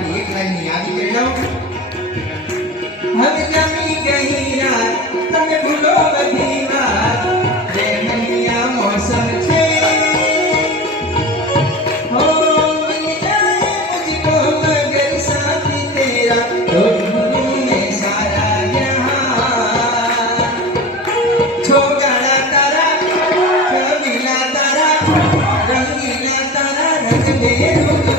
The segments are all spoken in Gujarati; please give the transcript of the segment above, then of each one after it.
તમારી જમી ગઈ તમે ભૂલો બધી વાત. રે મોસમ છે. તારા. છબીલા તારા, રંગીલા તારા રંગ દે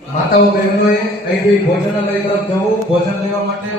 માતાઓ બહેનોએ અહીંથી ભોજનાલય તરફ જવું ભોજન લેવા માટે